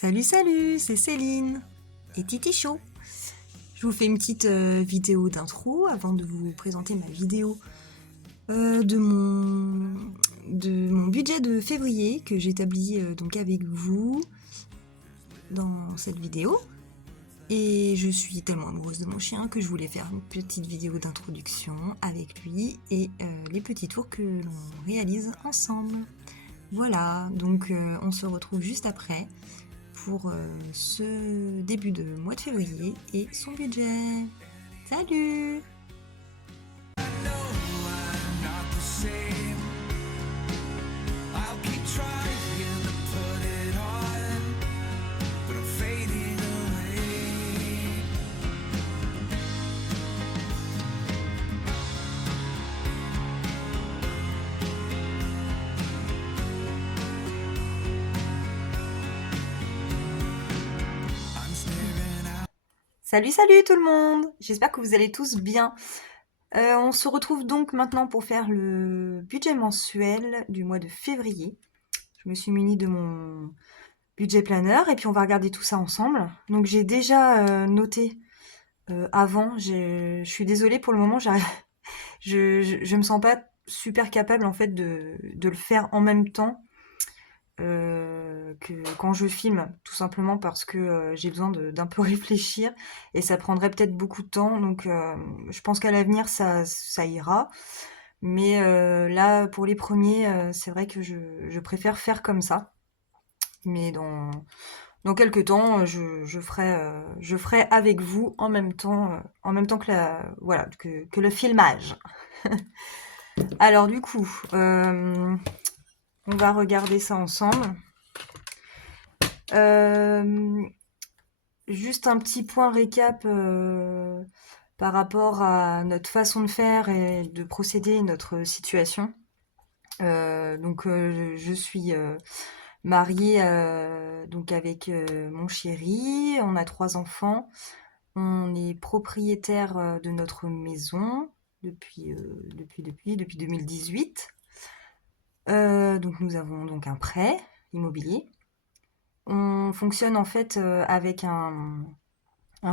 Salut, salut, c'est Céline et Titi Show. Je vous fais une petite vidéo d'intro avant de vous présenter ma vidéo de mon budget de février que j'établis donc avec vous dans cette vidéo. Et je suis tellement amoureuse de mon chien que je voulais faire une petite vidéo d'introduction avec lui et les petits tours que l'on réalise ensemble. Voilà, donc on se retrouve juste après pour ce début de mois de février et son budget. Salut! Salut, salut tout le monde! J'espère que vous allez tous bien. On se retrouve donc maintenant pour faire le budget mensuel du mois de février. Je me suis munie de mon budget planner et puis on va regarder tout ça ensemble. Donc j'ai déjà noté avant, je suis désolée pour le moment, je me sens pas super capable en fait de le faire en même temps que quand je filme, tout simplement parce que j'ai besoin d'un peu réfléchir et ça prendrait peut-être beaucoup de temps. Donc je pense qu'à l'avenir ça ira. Mais là, pour les premiers, c'est vrai que je préfère faire comme ça. Mais dans quelques temps, je ferai avec vous en même temps que voilà, que le filmage. Alors du coup, on va regarder ça ensemble. Juste un petit point récap par rapport à notre façon de faire et de procéder, notre situation. Je suis mariée donc avec mon chéri, on a 3 enfants, on est propriétaire de notre maison depuis 2018. Donc nous avons donc un prêt immobilier. On fonctionne en fait avec un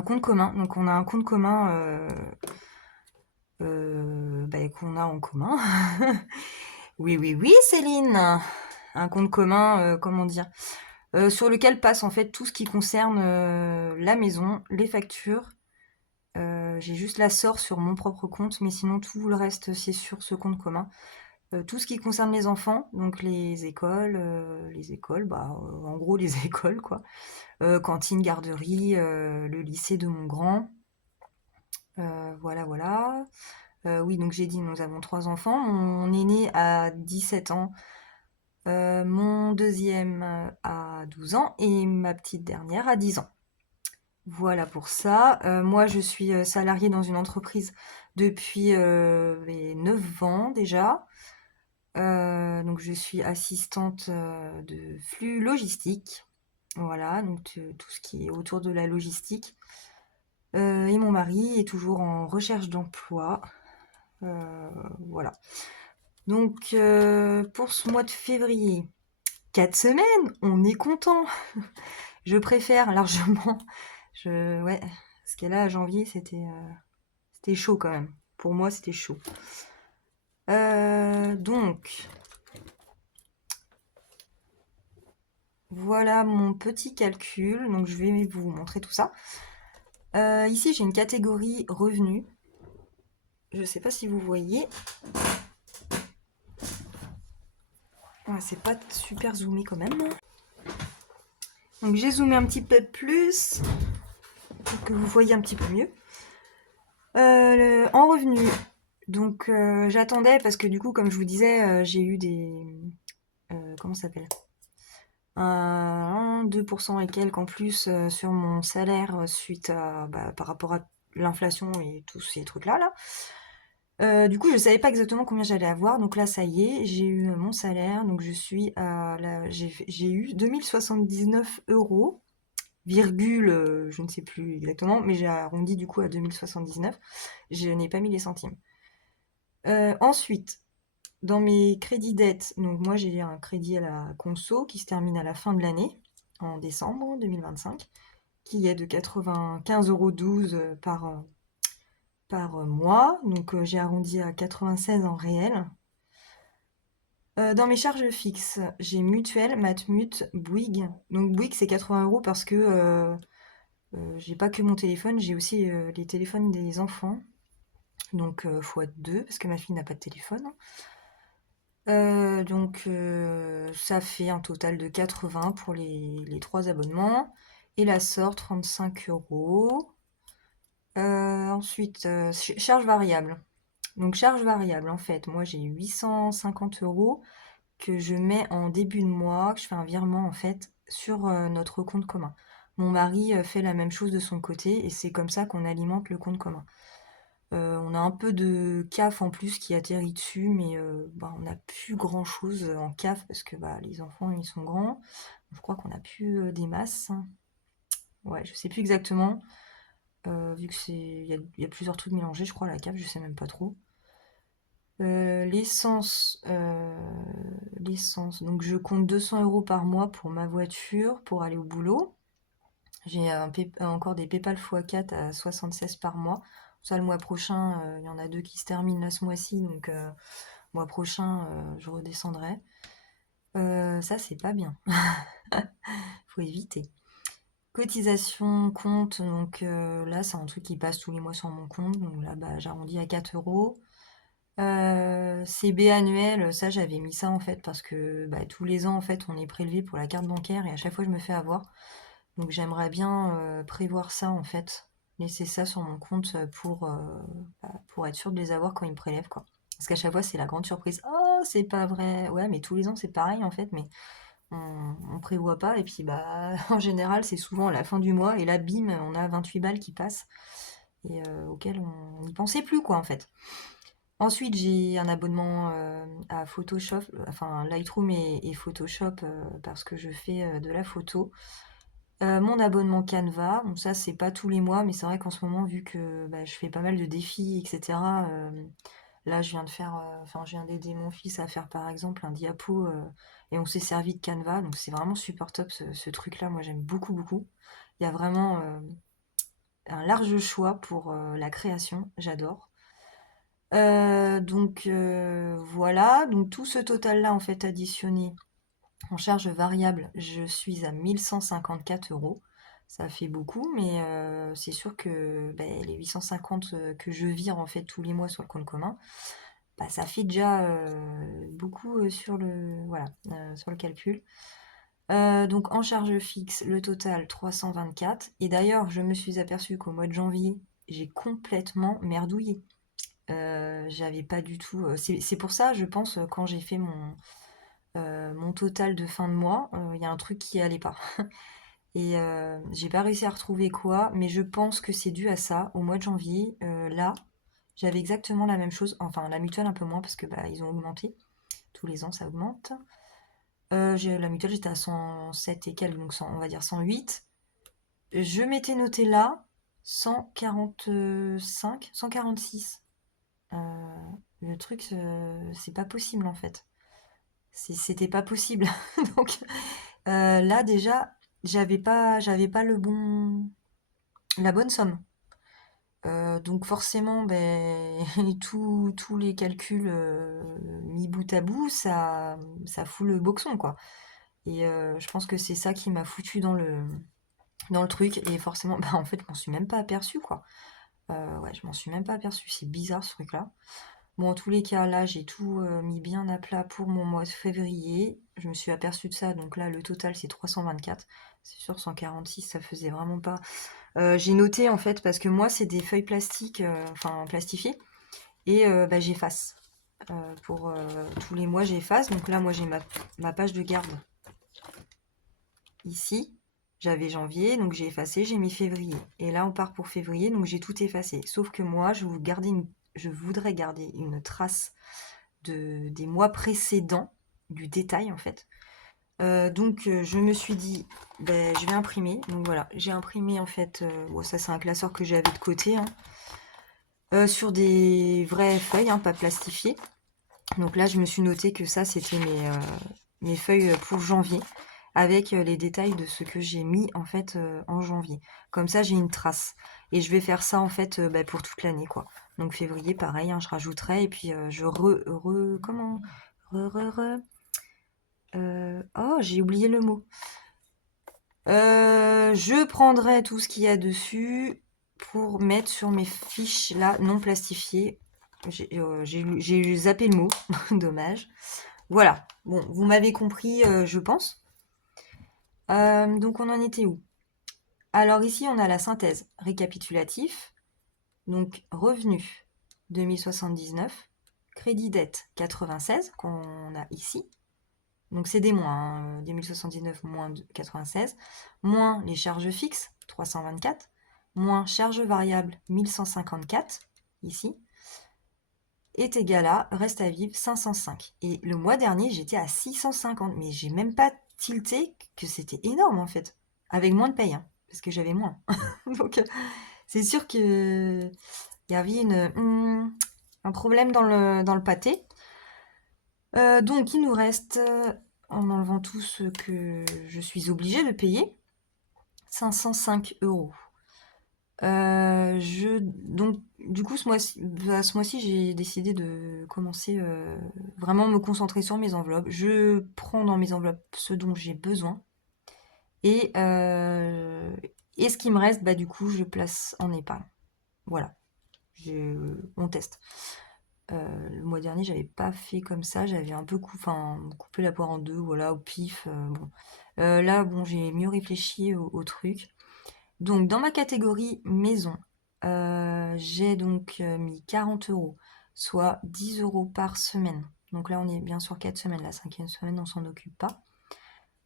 compte commun. Donc on a un compte commun qu'on a en commun. Oui, oui, oui, Céline. Un compte commun, comment dire, sur lequel passe en fait tout ce qui concerne la maison, les factures. J'ai juste la sort sur mon propre compte, mais sinon tout le reste c'est sur ce compte commun. Tout ce qui concerne les enfants, donc les écoles, en gros les écoles quoi. Cantine, garderie, le lycée de mon grand. Voilà, voilà. Oui, donc j'ai dit, nous avons 3 enfants. Mon aîné a 17 ans, mon deuxième a 12 ans et ma petite dernière a 10 ans. Voilà pour ça. Moi, je suis salariée dans une entreprise depuis les 9 ans déjà. Donc je suis assistante de flux logistique. Voilà, donc tout ce qui est autour de la logistique. Et mon mari est toujours en recherche d'emploi. Voilà. Donc pour ce mois de février, 4 semaines, on est content. Je préfère largement. Ouais, parce que là, janvier, c'était chaud quand même. Pour moi, c'était chaud. Donc, voilà mon petit calcul. Donc, je vais vous montrer tout ça. Ici, j'ai une catégorie revenus. Je ne sais pas si vous voyez. Ouais, c'est pas super zoomé quand même. Donc, j'ai zoomé un petit peu plus pour que vous voyez un petit peu mieux. En revenus, donc j'attendais parce que du coup, comme je vous disais, j'ai eu des... comment ça s'appelle? Un 2% et quelques en plus sur mon salaire suite à par rapport à l'inflation et tous ces trucs-là là. Du coup, je savais pas exactement combien j'allais avoir. Donc là, ça y est, j'ai eu mon salaire. Donc je suis à j'ai eu 2079 euros, virgule, je ne sais plus exactement, mais j'ai arrondi du coup à 2079. Je n'ai pas mis les centimes. Ensuite, dans mes crédits dettes, donc moi j'ai un crédit à la conso qui se termine à la fin de l'année. en décembre 2025, qui est de 95,12 € par mois. Donc j'ai arrondi à 96 en réel. Dans mes charges fixes, j'ai Mutuelle, Matmut, Bouygues. Donc Bouygues, c'est 80 € parce que j'ai pas que mon téléphone, j'ai aussi les téléphones des enfants. Donc x2 parce que ma fille n'a pas de téléphone. Donc ça fait un total de 80 pour les 3 abonnements. Et la sort, 35 €. Ensuite, charges variables. Donc charges variables, en fait, moi j'ai 850 € que je mets en début de mois, que je fais un virement en fait sur notre compte commun. Mon mari fait la même chose de son côté et c'est comme ça qu'on alimente le compte commun. On a un peu de CAF en plus qui atterrit dessus, mais bah, on n'a plus grand chose en CAF parce que bah, les enfants ils sont grands. Je crois qu'on n'a plus des masses. Ouais, je sais plus exactement. Vu que il y a plusieurs trucs mélangés, je crois, à la CAF, je sais même pas trop. L'essence, donc je compte 200 € par mois pour ma voiture, pour aller au boulot. J'ai encore des PayPal x4 à 76 par mois. Ça, le mois prochain, il y en a 2 qui se terminent là ce mois-ci, donc mois prochain, je redescendrai. Ça, c'est pas bien. Faut éviter. Cotisation compte, donc là, c'est un truc qui passe tous les mois sur mon compte. Donc là, bah, j'arrondis à 4 €. CB annuel, ça j'avais mis ça en fait parce que bah, tous les ans en fait on est prélevé pour la carte bancaire et à chaque fois je me fais avoir. Donc j'aimerais bien prévoir ça en fait, laisser ça sur mon compte pour être sûr de les avoir quand ils me prélèvent quoi. Parce qu'à chaque fois c'est la grande surprise. Oh c'est pas vrai. Ouais mais tous les ans c'est pareil en fait mais on prévoit pas et puis bah en général c'est souvent à la fin du mois et là bim on a 28 balles qui passent et auxquelles on n'y pensait plus quoi en fait. Ensuite, j'ai un abonnement à Photoshop, enfin Lightroom et Photoshop parce que je fais de la photo. Mon abonnement Canva, bon ça c'est pas tous les mois, mais c'est vrai qu'en ce moment, vu que bah, je fais pas mal de défis, etc. Là, je viens de faire, enfin, je viens d'aider mon fils à faire par exemple un diapo et on s'est servi de Canva, donc c'est vraiment super top ce truc-là. Moi, j'aime beaucoup, beaucoup. Il y a vraiment un large choix pour la création, j'adore. Donc voilà, donc tout ce total-là en fait additionné en charge variable, je suis à 1154 €. Ça fait beaucoup, mais c'est sûr que les 850 que je vire en fait tous les mois sur le compte commun, bah, ça fait déjà beaucoup sur sur le calcul. Donc en charge fixe, le total 324. Et d'ailleurs, je me suis aperçue qu'au mois de janvier, j'ai complètement merdouillé. J'avais pas du tout. C'est pour ça, je pense, quand j'ai fait mon total de fin de mois, il y a un truc qui allait pas. Et j'ai pas réussi à retrouver quoi, mais je pense que c'est dû à ça. Au mois de janvier, là, j'avais exactement la même chose. Enfin, la mutuelle un peu moins parce que bah, ils ont augmenté. Tous les ans, ça augmente. La mutuelle, j'étais à 107 et quelques, donc on va dire 108. Je m'étais noté là 145, 146. Le truc, c'est pas possible en fait. C'était pas possible. Donc là déjà, j'avais pas la bonne somme. Donc forcément, tous les calculs mis bout à bout, ça fout le boxon quoi. Et je pense que c'est ça qui m'a foutu dans le truc. Et forcément, bah en fait, je m'en suis même pas aperçue quoi. Ouais, je m'en suis même pas aperçue. C'est bizarre ce truc-là. Bon, en tous les cas, là, j'ai tout mis bien à plat pour mon mois de février. Je me suis aperçue de ça, donc là, le total, c'est 324. C'est sûr, 146, ça faisait vraiment pas. J'ai noté, en fait, parce que moi, c'est des feuilles plastiques, enfin, plastifiées, et bah, j'efface. Pour tous les mois, j'efface. Donc là, moi, j'ai ma page de garde ici. J'avais janvier, donc j'ai effacé, j'ai mis février. Et là, on part pour février, donc j'ai tout effacé. Sauf que moi, je voudrais garder une trace des mois précédents, du détail en fait. Donc je me suis dit, je vais imprimer. Donc voilà, j'ai imprimé en fait, ça c'est un classeur que j'avais de côté, hein, sur des vraies feuilles, hein, pas plastifiées. Donc là, je me suis noté que ça, c'était mes feuilles pour janvier. avec les détails de ce que j'ai mis en fait en janvier. Comme ça, j'ai une trace. Et je vais faire ça en fait pour toute l'année, quoi. Donc février, pareil, hein, je rajouterai et puis comment? Re, re, re. Oh, j'ai oublié le mot. Je prendrai tout ce qu'il y a dessus pour mettre sur mes fiches là non plastifiées. J'ai zappé le mot, dommage. Voilà, bon, vous m'avez compris, je pense. Donc on en était où? Alors ici on a la synthèse récapitulatif. Donc revenu 2079, crédit dette 96 qu'on a ici. Donc c'est des moins, hein, 2079 moins 96, moins les charges fixes 324, moins charges variables 1154 ici, est égal à reste à vivre 505. Et le mois dernier j'étais à 650, mais j'ai même pas tilté que c'était énorme en fait, avec moins de paye, hein, parce que j'avais moins. Donc c'est sûr que il y avait un problème dans le pâté. Donc il nous reste, en enlevant tout ce que je suis obligée de payer, 505 euros. Donc du coup ce mois-ci j'ai décidé de commencer vraiment me concentrer sur mes enveloppes. Je prends dans mes enveloppes ce dont j'ai besoin et, et ce qui me reste, du coup je place en épargne. Voilà, on teste. Le mois dernier, j'avais pas fait comme ça, j'avais un peu coupé la poire en deux, voilà, au pif. Bon. Là, bon, j'ai mieux réfléchi au truc. Donc, dans ma catégorie maison, j'ai donc mis 40 euros, soit 10 euros par semaine. Donc là, on est bien sûr 4 semaines, la cinquième semaine, on s'en occupe pas.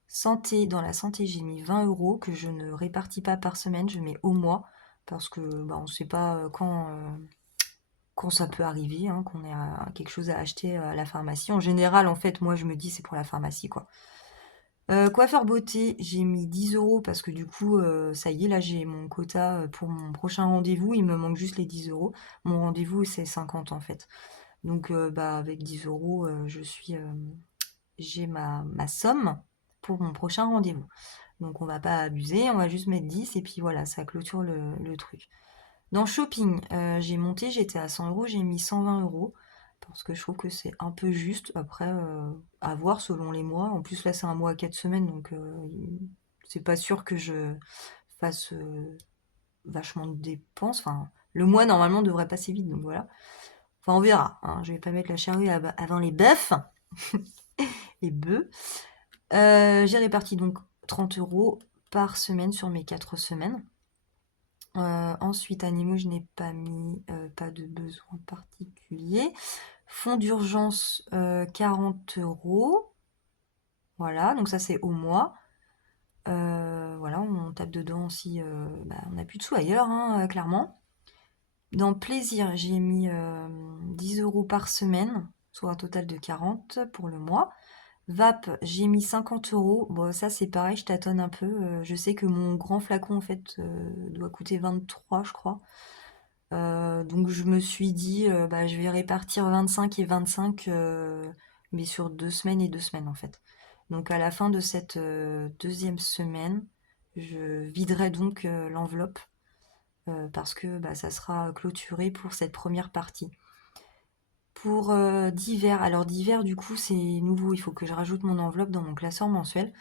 Santé, dans la santé, j'ai mis 20 euros que je ne répartis pas par semaine, je mets au mois parce que on ne sait pas quand ça peut arriver, hein, qu'on ait quelque chose à acheter à la pharmacie. En général, en fait, moi, je me dis c'est pour la pharmacie, quoi. Coiffeur beauté, j'ai mis 10 euros parce que du coup, ça y est, là, j'ai mon quota pour mon prochain rendez-vous. Il me manque juste les 10 euros. Mon rendez-vous, c'est 50 en fait. Donc, avec 10 euros, j'ai ma somme pour mon prochain rendez-vous. Donc, on va pas abuser, on va juste mettre 10 et puis voilà, ça clôture le truc. Dans shopping, j'ai monté, j'étais à 100 euros, j'ai mis 120 euros parce que je trouve que c'est un peu juste. Après, à voir selon les mois. En plus, là, c'est un mois à 4 semaines, donc c'est pas sûr que je fasse vachement de dépenses. Enfin, le mois, normalement, devrait passer vite, donc voilà. Enfin, on verra, hein. Je vais pas mettre la charrue avant les bœufs, les bœufs. J'ai réparti donc 30 euros par semaine sur mes 4 semaines. Ensuite, animaux, je n'ai pas mis, pas de besoin particulier. Fonds d'urgence, 40 euros. Voilà, donc ça c'est au mois. Voilà, on tape dedans si on n'a plus de sous ailleurs, hein, clairement. Dans plaisir, j'ai mis 10 euros par semaine, soit un total de 40 pour le mois. Vape, j'ai mis 50 euros. Bon, ça c'est pareil, je tâtonne un peu. Je sais que mon grand flacon en fait doit coûter 23, je crois. Donc je me suis dit, je vais répartir 25 et 25, mais sur 2 semaines et 2 semaines en fait. Donc à la fin de cette deuxième semaine, je viderai donc l'enveloppe parce que ça sera clôturé pour cette première partie. Pour divers, alors divers du coup c'est nouveau, il faut que je rajoute mon enveloppe dans mon classeur mensuel.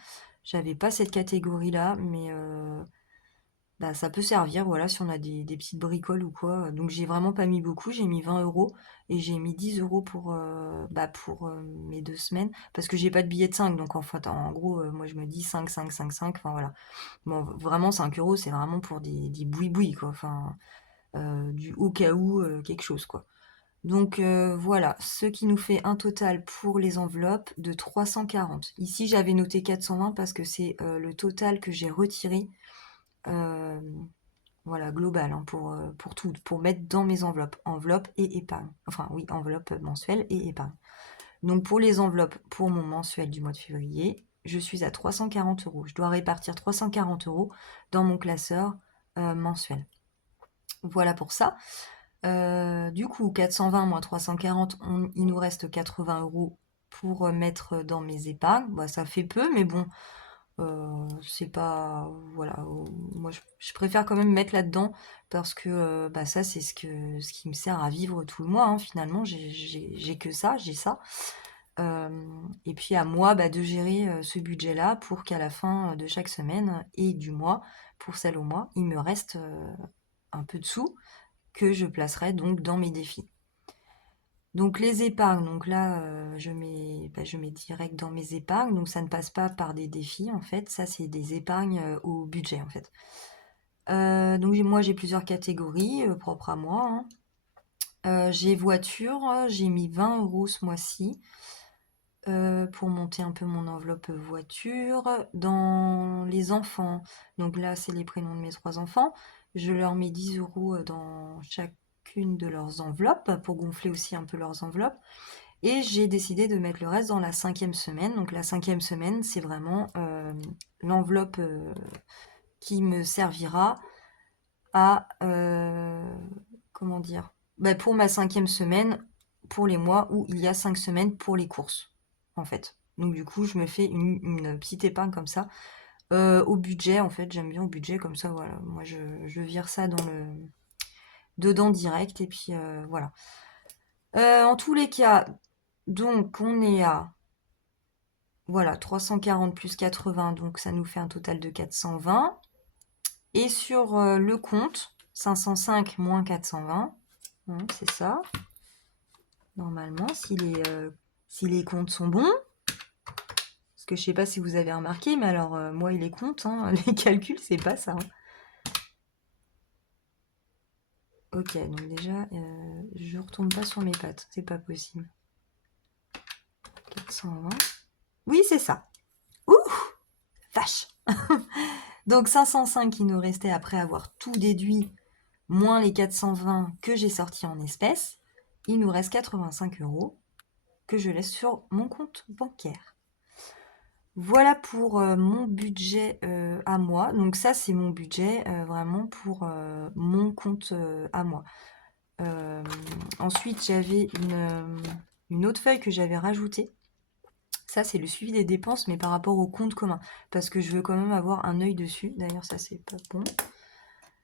J'avais pas cette catégorie-là, mais ça peut servir, voilà, si on a des petites bricoles ou quoi. Donc j'ai vraiment pas mis beaucoup, j'ai mis 20 euros et j'ai mis 10 euros pour mes 2 semaines, parce que j'ai pas de billet de 5, donc en fait, en gros, moi je me dis 5, 5, 5, 5, enfin voilà. Bon, vraiment 5 euros, c'est vraiment pour des boui-boui, quoi, enfin, du au cas où, quelque chose, quoi. Donc voilà, ce qui nous fait un total pour les enveloppes de 340. Ici, j'avais noté 420 parce que c'est le total que j'ai retiré. euh, voilà, global, hein, pour tout, pour mettre dans mes enveloppes. Enveloppe et épargne. Enfin, oui, enveloppe mensuelle et épargne. Donc, pour les enveloppes, pour mon mensuel du mois de février, je suis à 340 euros. Je dois répartir 340 euros dans mon classeur mensuel. Voilà pour ça. Du coup, 420 moins 340, il nous reste 80 euros pour mettre dans mes épargnes. Ça fait peu, mais bon, C'est pas, voilà, moi je préfère quand même mettre là-dedans parce que bah ça c'est ce qui me sert à vivre tout le mois, hein, finalement j'ai que ça, j'ai ça. Et puis à moi bah, de gérer ce budget-là pour qu'à la fin de chaque semaine et du mois, pour celle au mois, il me reste un peu de sous que je placerai donc dans mes défis. Donc les épargnes, donc là je mets direct dans mes épargnes, donc ça ne passe pas par des défis en fait, ça c'est des épargnes au budget en fait. Donc moi j'ai plusieurs catégories propres à moi, hein. J'ai voiture, j'ai mis 20 € ce mois-ci pour monter un peu mon enveloppe voiture. Dans les enfants, donc là c'est les prénoms de mes 3 enfants, je leur mets 10 € dans chacune de leurs enveloppes pour gonfler aussi un peu leurs enveloppes. Et j'ai décidé de mettre le reste dans la 5e semaine. Donc la 5e semaine, c'est vraiment l'enveloppe qui me servira à, comment dire, bah, pour ma 5e semaine, pour les mois où il y a 5 semaines pour les courses, en fait. Donc du coup, je me fais une petite épargne comme ça. Au budget, en fait, j'aime bien au budget, comme ça, voilà. Moi, je vire ça dedans direct, et puis voilà. En tous les cas, donc on est à voilà, 340 plus 80, donc ça nous fait un total de 420. Et sur le compte, 505 moins 420, hein, c'est ça. Normalement, si les comptes sont bons, parce que je sais pas si vous avez remarqué, mais alors moi, les comptes, hein, les calculs, c'est pas ça, hein. Ok, donc déjà, je retombe pas sur mes pattes, c'est pas possible. 420. Oui, c'est ça. Ouh, vache. Donc 505 qui nous restait après avoir tout déduit, moins les 420 que j'ai sortis en espèces, il nous reste 85 € que je laisse sur mon compte bancaire. Voilà pour mon budget à moi. Donc ça, c'est mon budget vraiment pour mon compte à moi. Ensuite, j'avais une autre feuille que j'avais rajoutée. Ça, c'est le suivi des dépenses, mais par rapport au compte commun. Parce que je veux quand même avoir un œil dessus. D'ailleurs, ça, c'est pas bon.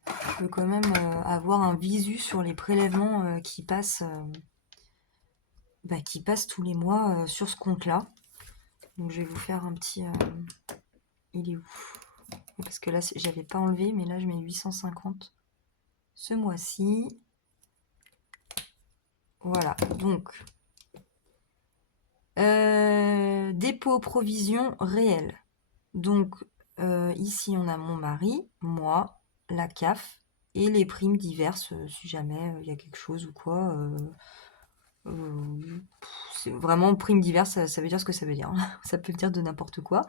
Je veux quand même avoir un visu sur les prélèvements qui passent tous les mois sur ce compte-là. Donc je vais vous faire un petit... il est où? Parce que là, j'avais pas enlevé, mais là, je mets 850 ce mois-ci. Voilà, donc... dépôt, provision réelle. Donc ici, on a mon mari, moi, la CAF et les primes diverses, si jamais il y a quelque chose ou quoi. C'est vraiment prime diverse, ça veut dire ce que ça veut dire, hein. Ça peut dire de n'importe quoi.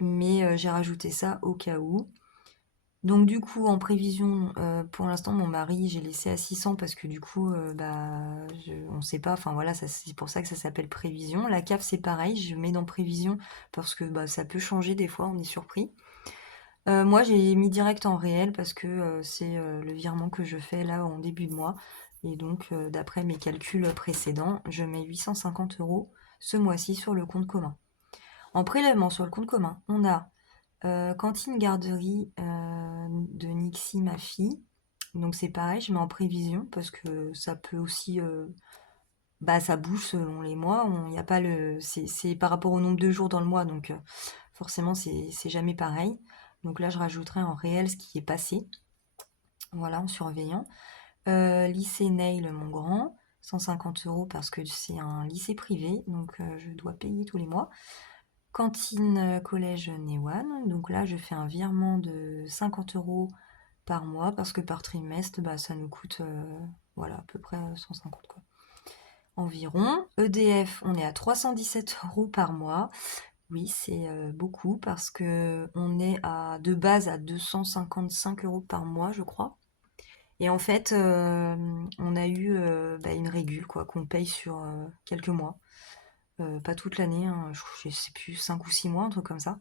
Mais j'ai rajouté ça au cas où. Donc du coup, en prévision, pour l'instant, mon mari, j'ai laissé à 600 parce que du coup, on sait pas, enfin voilà, c'est pour ça que ça s'appelle prévision. La CAF, c'est pareil, je mets dans prévision parce que ça peut changer des fois, on est surpris. Moi, j'ai mis direct en réel parce que c'est le virement que je fais là en début de mois. Et donc, d'après mes calculs précédents, je mets 850 € ce mois-ci sur le compte commun. En prélèvement sur le compte commun, on a cantine garderie de Nixie, ma fille. Donc c'est pareil, je mets en prévision parce que ça peut aussi... ça bouge selon les mois. Il y a pas c'est par rapport au nombre de jours dans le mois, donc forcément c'est jamais pareil. Donc là je rajouterai en réel ce qui est passé. Voilà, en surveillant. Lycée Nail, mon grand, 150 € parce que c'est un lycée privé, donc je dois payer tous les mois. Cantine collège Newan, donc là je fais un virement de 50 € par mois parce que par trimestre ça nous coûte voilà à peu près 150 quoi environ. EDF, on est à 317 € par mois. Oui, c'est beaucoup parce que on est de base à 255 € par mois, je crois. Et en fait, on a eu une régule quoi qu'on paye sur quelques mois. Pas toute l'année, hein, je sais plus, 5 ou 6 mois, un truc comme ça.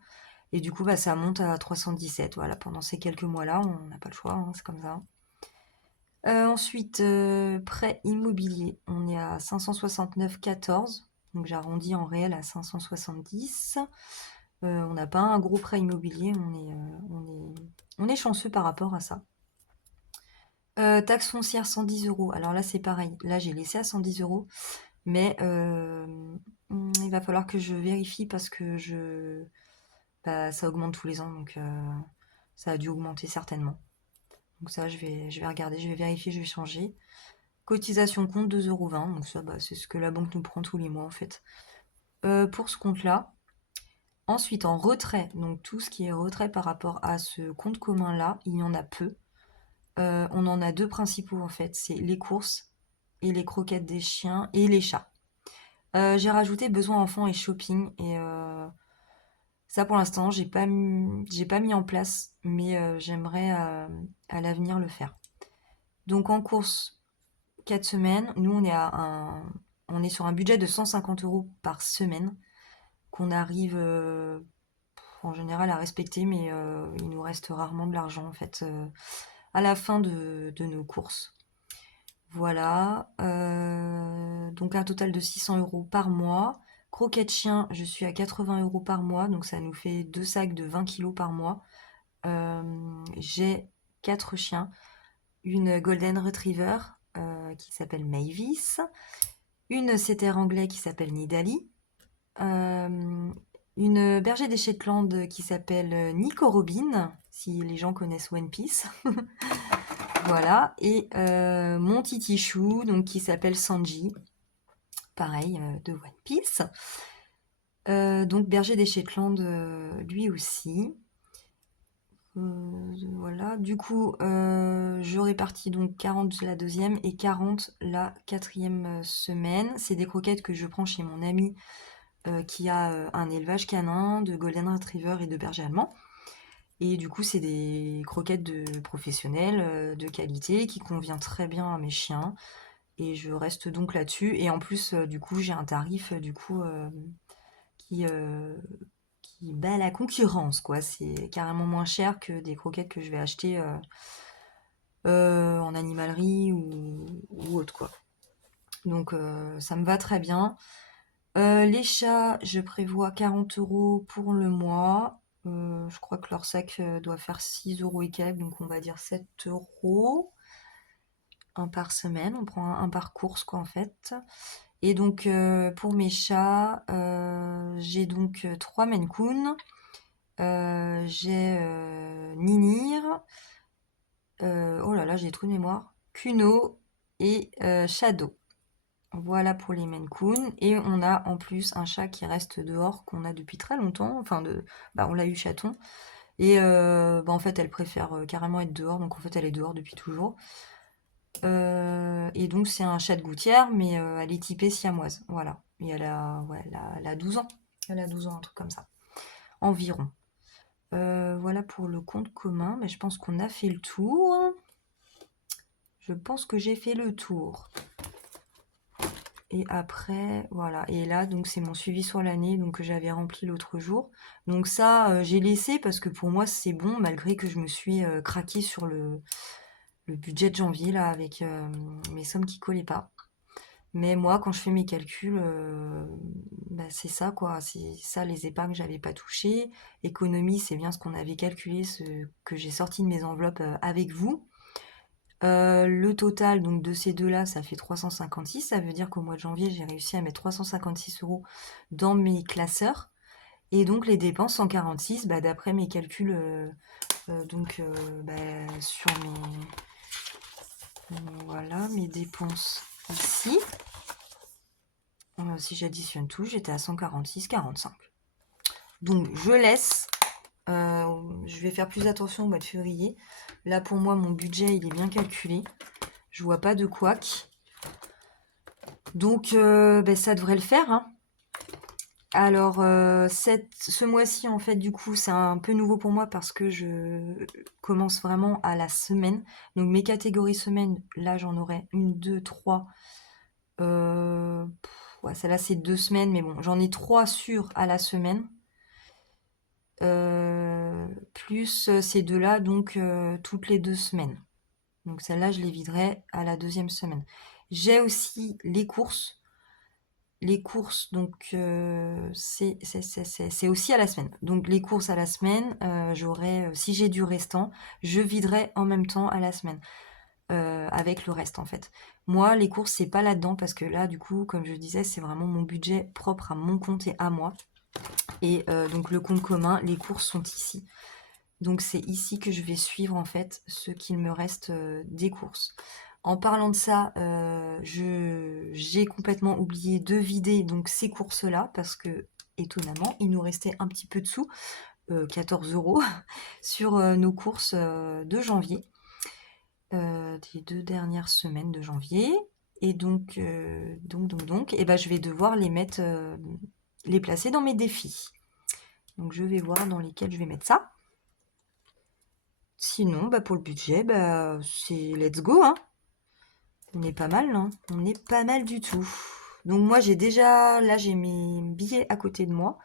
Et du coup, ça monte à 317. Voilà, pendant ces quelques mois-là, on n'a pas le choix, hein, c'est comme ça. Ensuite, prêt immobilier, on est à 569,14. Donc j'arrondis en réel à 570. On n'a pas un gros prêt immobilier, on est chanceux par rapport à ça. Taxe foncière 110 euros. Alors là, c'est pareil. Là, j'ai laissé à 110 euros. Mais il va falloir que je vérifie parce que bah, ça augmente tous les ans. Donc ça a dû augmenter certainement. Donc ça, je vais regarder, je vais vérifier, je vais changer. Cotisation compte 2,20 €. Donc ça, bah, c'est ce que la banque nous prend tous les mois en fait. Pour ce compte-là. Ensuite, en retrait, donc tout ce qui est retrait par rapport à ce compte commun-là, il y en a peu. On en a deux principaux en fait, c'est les courses et les croquettes des chiens et les chats. J'ai rajouté besoins enfants et shopping et ça pour l'instant j'ai pas mis en place, mais j'aimerais à l'avenir le faire. Donc en course, 4 semaines, nous on est sur un budget de 150 euros par semaine qu'on arrive en général à respecter, mais il nous reste rarement de l'argent en fait à la fin de nos courses. Voilà, donc un total de 600 euros par mois. Croquettes chien, je suis à 80 euros par mois, donc ça nous fait 2 sacs de 20 kilos par mois. J'ai 4 chiens, une Golden Retriever qui s'appelle Mavis, une setter anglais qui s'appelle Nidalee, une berger des Shetland qui s'appelle Nico Robin, si les gens connaissent One Piece. Voilà, et mon titi chou, donc qui s'appelle Sanji, pareil, de One Piece. Donc berger des Shetland, lui aussi. Voilà, du coup, je répartis donc 40 la deuxième et 40 la quatrième semaine. C'est des croquettes que je prends chez mon ami qui a un élevage canin de Golden Retriever et de berger allemand. Et du coup, c'est des croquettes de professionnels, de qualité, qui convient très bien à mes chiens. Et je reste donc là-dessus. Et en plus, du coup, j'ai un tarif qui, bat la concurrence, quoi. C'est carrément moins cher que des croquettes que je vais acheter en animalerie ou autre, quoi. Donc, ça me va très bien. Les chats, je prévois 40 euros pour le mois. Je crois que leur sac doit faire 6 euros et quelques, donc on va dire 7 euros. Un par semaine, on prend un par course quoi en fait. Et donc pour mes chats, j'ai donc 3 Maine Coon, j'ai Ninir, oh là là j'ai trop de mémoire, Kuno et Shadow. Voilà pour les Maine Coon. Et on a en plus un chat qui reste dehors, qu'on a depuis très longtemps. Enfin, on l'a eu chaton. Et bah, en fait, elle préfère carrément être dehors. Donc en fait, elle est dehors depuis toujours. Et donc c'est un chat de gouttière, mais elle est typée siamoise. Voilà. Et elle a 12 ans. Elle a 12 ans, un truc comme ça. Environ. Voilà pour le compte commun. Mais je pense qu'on a fait le tour. Je pense que j'ai fait le tour. Et après, voilà. Et là, donc, c'est mon suivi sur l'année, donc que j'avais rempli l'autre jour. Donc ça, j'ai laissé parce que pour moi, c'est bon, malgré que je me suis craquée sur le budget de janvier, là, avec mes sommes qui collaient pas. Mais moi, quand je fais mes calculs, bah, c'est ça, quoi. C'est ça, les épargnes, j'avais pas touché. Économie, c'est bien ce qu'on avait calculé, ce que j'ai sorti de mes enveloppes avec vous. Le total donc de ces deux-là, ça fait 356. Ça veut dire qu'au mois de janvier, j'ai réussi à mettre 356 euros dans mes classeurs. Et donc les dépenses 146, bah, d'après mes calculs, bah, sur voilà, mes dépenses ici. Si j'additionne tout, j'étais à 146,45. Donc je laisse. Je vais faire plus attention au mois de février. Là pour moi, mon budget il est bien calculé. Je vois pas de couac. Donc ben, ça devrait le faire, hein. Alors ce mois-ci en fait du coup c'est un peu nouveau pour moi parce que je commence vraiment à la semaine. Donc mes catégories semaines, là j'en aurai une, deux, trois. Ouais, celle-là c'est 2 semaines, mais bon j'en ai 3 sûres à la semaine. Plus ces deux-là donc toutes les 2 semaines. Donc celle-là je les viderai à la deuxième semaine. J'ai aussi les courses. les courses, donc c'est aussi à la semaine. Donc les courses à la semaine, j'aurai, si j'ai du restant, je viderai en même temps à la semaine, avec le reste en fait. Moi, les courses, c'est pas là-dedans parce que là, du coup, comme je disais, c'est vraiment mon budget propre à mon compte et à moi. Et donc le compte commun, les courses sont ici. Donc c'est ici que je vais suivre en fait ce qu'il me reste des courses. En parlant de ça, j'ai complètement oublié de vider donc ces courses-là parce que étonnamment, il nous restait un petit peu de sous, 14 € sur nos courses de janvier, des 2 dernières semaines de janvier. Et donc, et ben, je vais devoir les mettre, les placer dans mes défis. Donc je vais voir dans lesquels je vais mettre ça. Sinon, bah, pour le budget, bah, c'est let's go, hein. On est pas mal, hein. On est pas mal du tout. Donc moi, là, j'ai mes billets à côté de moi.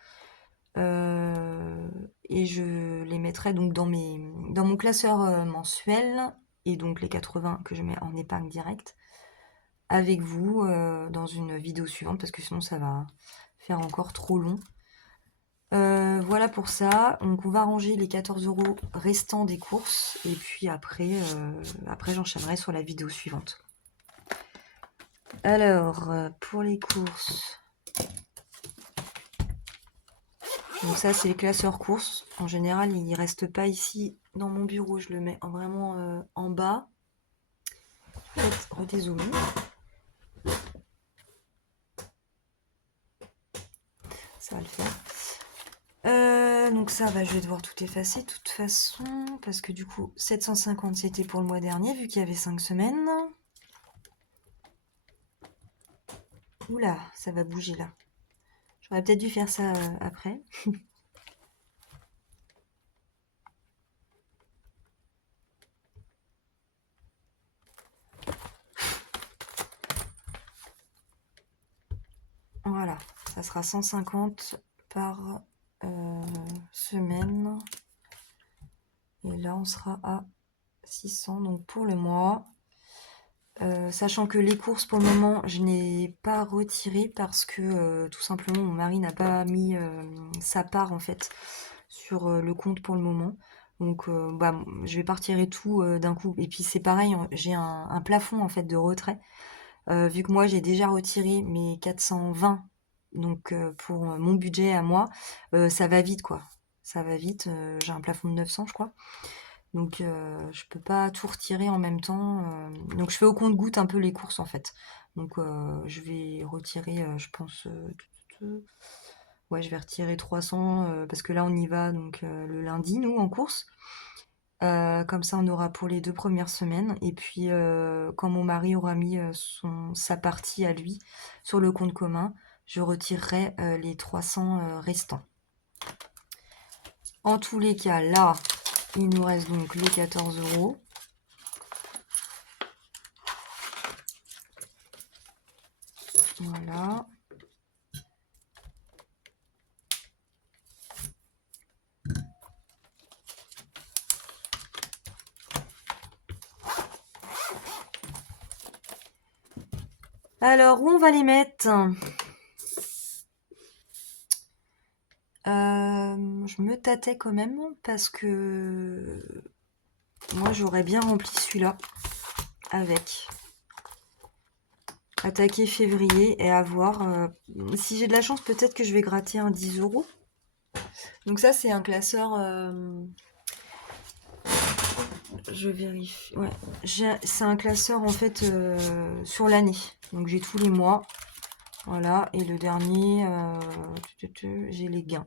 Et je les mettrai donc dans mon classeur mensuel. Et donc les 80 que je mets en épargne directe avec vous dans une vidéo suivante parce que sinon ça va faire encore trop long. Voilà pour ça. Donc on va ranger les 14 € restants des courses et puis après, j'enchaînerai sur la vidéo suivante. Alors, pour les courses, donc ça c'est les classeurs courses. En général, il ne reste pas ici dans mon bureau, je le mets vraiment en bas. Je vais peut-être redézoomer. Ça va le faire. Donc ça, bah, je vais devoir tout effacer de toute façon, parce que du coup, 750 c'était pour le mois dernier, vu qu'il y avait 5 semaines. Oula, ça va bouger là. J'aurais peut-être dû faire ça après. Voilà, ça sera 150 par semaine. Et là, on sera à 600 donc pour le mois. Sachant que les courses, pour le moment, je n'ai pas retiré parce que tout simplement, mon mari n'a pas mis sa part en fait sur le compte pour le moment. Donc, bah, je vais pas retirer tout d'un coup. Et puis c'est pareil, j'ai un plafond en fait de retrait. Vu que moi j'ai déjà retiré mes 420, donc pour mon budget à moi, ça va vite quoi. Ça va vite. J'ai un plafond de 900 je crois. Donc je peux pas tout retirer en même temps. Donc je fais au compte-gouttes un peu les courses en fait. Donc je vais retirer, je pense, ouais, je vais retirer 300 parce que là on y va donc le lundi nous en course. Comme ça on aura pour les 2 premières semaines. Et puis quand mon mari aura mis sa partie à lui sur le compte commun, je retirerai les 300 restants. En tous les cas, là, il nous reste donc les 14 €. Voilà. Alors, où on va les mettre? Je me tâtais quand même parce que moi j'aurais bien rempli celui-là avec. Attaquer février et avoir. Si j'ai de la chance, peut-être que je vais gratter un 10 €. Donc ça, c'est un classeur. Je vérifie. Ouais. C'est un classeur en fait sur l'année. Donc j'ai tous les mois. Voilà. Et le dernier, j'ai les gains.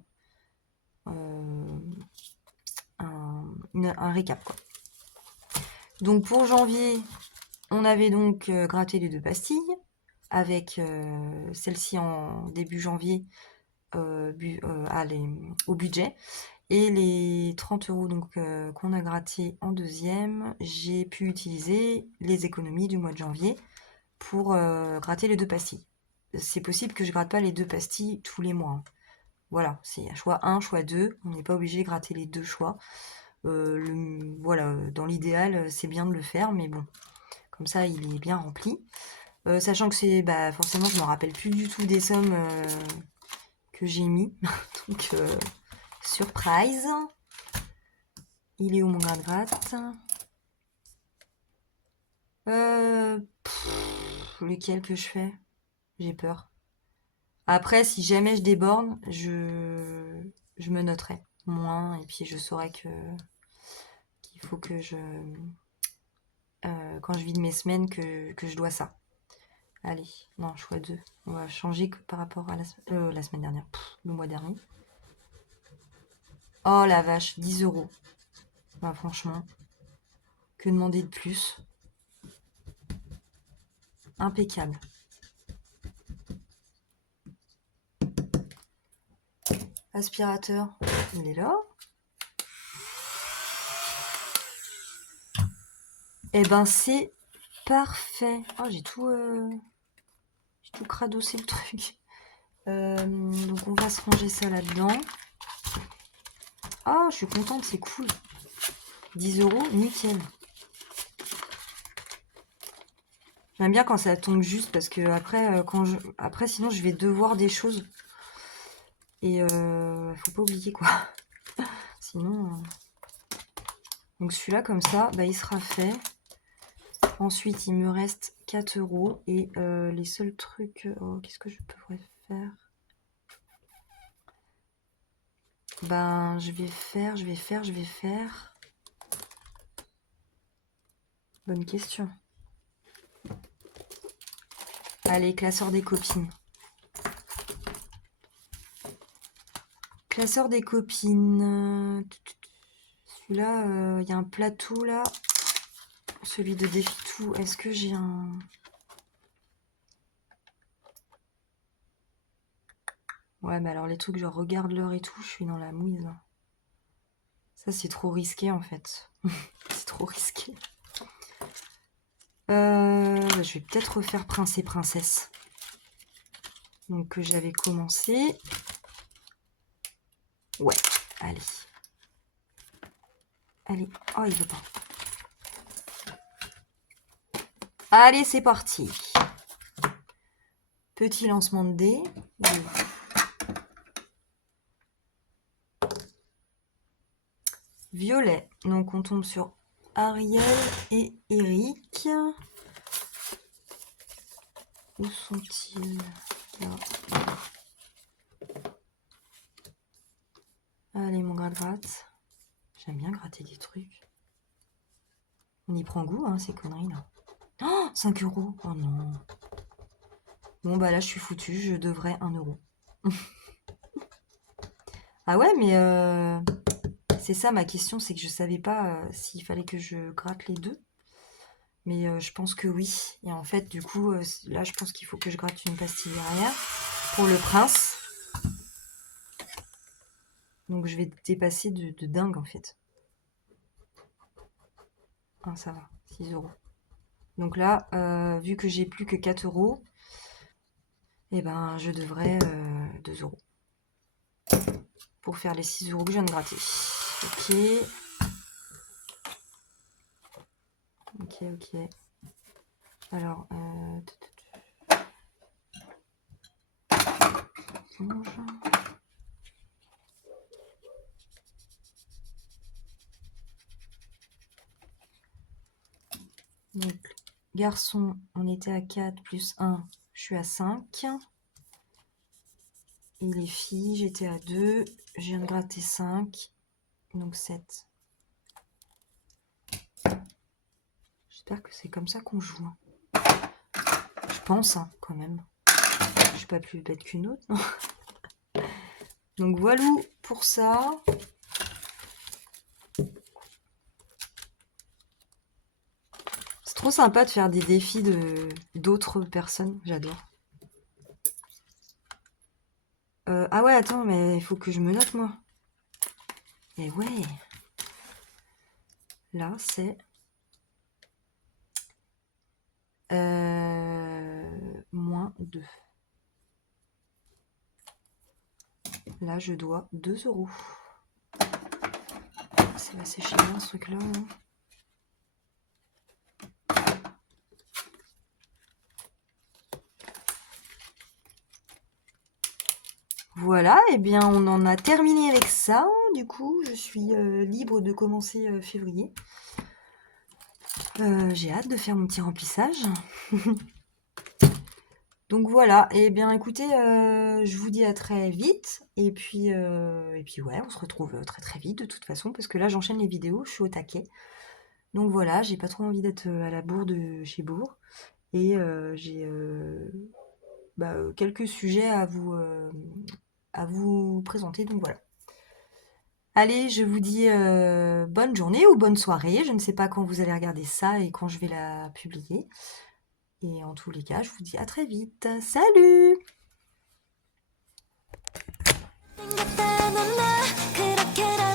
Un récap quoi. Donc pour janvier, on avait donc gratté les 2 pastilles avec celle-ci en début janvier au budget. Et les 30 € donc, qu'on a gratté en deuxième, j'ai pu utiliser les économies du mois de janvier pour gratter les 2 pastilles. C'est possible que je gratte pas les 2 pastilles tous les mois, hein. Voilà, c'est choix 1, choix 2. On n'est pas obligé de gratter les 2 choix. Voilà, dans l'idéal, c'est bien de le faire, mais bon, comme ça, il est bien rempli. Sachant que c'est... Bah, forcément, je me rappelle plus du tout des sommes que j'ai mis. Donc, surprise. Il est où mon gratte-gratte? Lequel que je fais? J'ai peur. Après, si jamais je déborde, je me noterai moins et puis je saurai qu'il faut que quand je vide mes semaines, que je dois ça. Allez, non, choix 2. On va changer par rapport à la semaine dernière, le mois dernier. Oh la vache, 10 euros. Bah, franchement, que demander de plus? Impeccable. Aspirateur, il est là. Eh ben, c'est parfait. Oh, j'ai tout cradossé le truc. Donc, on va se ranger ça là-dedans. Oh, je suis contente, c'est cool. 10 euros, nickel. J'aime bien quand ça tombe juste parce que après, sinon, je vais devoir des choses. Et faut pas oublier quoi. Sinon. Donc celui-là, comme ça, bah, il sera fait. Ensuite, il me reste 4 euros. Et les seuls trucs. Oh, qu'est-ce que je pourrais faire? Ben, je vais faire. Bonne question. Allez, classeur des copines. Classeur des copines. Celui-là, il y a un plateau là. Celui de défi tout. Est-ce que j'ai un... Ouais, mais alors les trucs genre regarde l'heure et tout, je suis dans la mouise. Là. Ça, c'est trop risqué en fait. C'est trop risqué. Je vais peut-être refaire Prince et Princesse. Donc que j'avais commencé. Ouais, allez. Allez. Oh, il veut pas. Allez, c'est parti. Petit lancement de dés. Violet. Donc on tombe sur Ariel et Eric. Où sont-ils? Là. Allez, mon gratte-gratte. J'aime bien gratter des trucs. On y prend goût, hein, ces conneries là. Oh, 5 euros. Oh non. Bon, bah là, je suis foutue. Je devrais 1 euro. Ah ouais, mais c'est ça ma question, c'est que je savais pas s'il fallait que je gratte les deux. Mais je pense que oui. Et en fait, du coup, là, je pense qu'il faut que je gratte une pastille derrière pour le prince. Donc, je vais dépasser de dingue, en fait. Ah, ça va, 6 euros. Donc là, vu que j'ai plus que 4 euros, eh ben, je devrais 2 euros. Pour faire les 6 euros que je viens de gratter. Ok. Ok. Alors, donc, garçon, on était à 4 plus 1, je suis à 5. Et les filles, j'étais à 2, je viens de gratter 5, donc 7. J'espère que c'est comme ça qu'on joue. Je pense, hein, quand même. Je suis pas plus bête qu'une autre. Donc voilà pour ça. C'est trop sympa de faire des défis d'autres personnes, j'adore. Ah ouais, attends, mais il faut que je me note, moi. Et ouais. Là, c'est... moins 2. Là, je dois 2 euros. Ça va sécher bien, ce truc-là. Hein. Voilà, et bien on en a terminé avec ça. Du coup, je suis libre de commencer février. J'ai hâte de faire mon petit remplissage. Donc voilà, et bien écoutez, je vous dis à très vite. Et puis ouais, on se retrouve très très vite de toute façon, parce que là j'enchaîne les vidéos, je suis au taquet. Donc voilà, j'ai pas trop envie d'être à la bourre de chez Bourg. Et j'ai quelques sujets à vous présenter, donc voilà. Allez, je vous dis bonne journée ou bonne soirée. Je ne sais pas quand vous allez regarder ça et quand je vais la publier. Et en tous les cas, je vous dis à très vite. Salut! 생각되는 나 그렇게라도